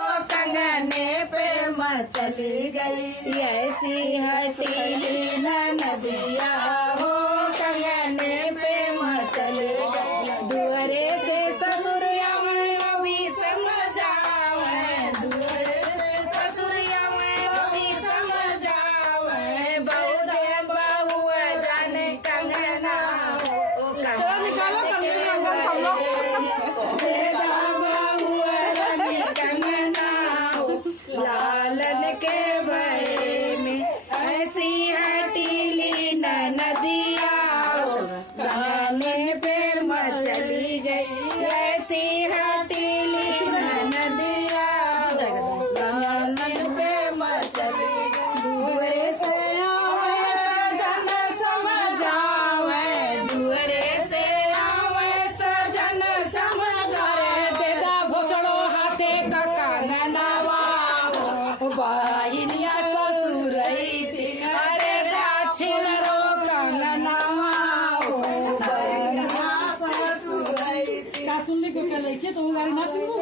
कंगने पे चली गई ऐसी हटीली नदिया हो कंगने पे चली गई दुअरे से ससुरिया में अभी समझावे दुअरे से ससुरिया में अभी समझावे बहुत बहु जाने कंगना हो लालन के भय में ऐसी हटीली नदिया गाने पे चली गई ऐसी हटीली नदिया गाने पे चली गई दुअरे से आवे सजन समझावे दुअरे से आवे सजन समझावे तेरा भोसड़ो हाथे का कंगनावा बाहिनिया ससुर थी अरे दक्षिण रो कंगनावा हो बाहिनिया ससुर थी सुनने को क्या लेके तो गाड़ी ना सुनू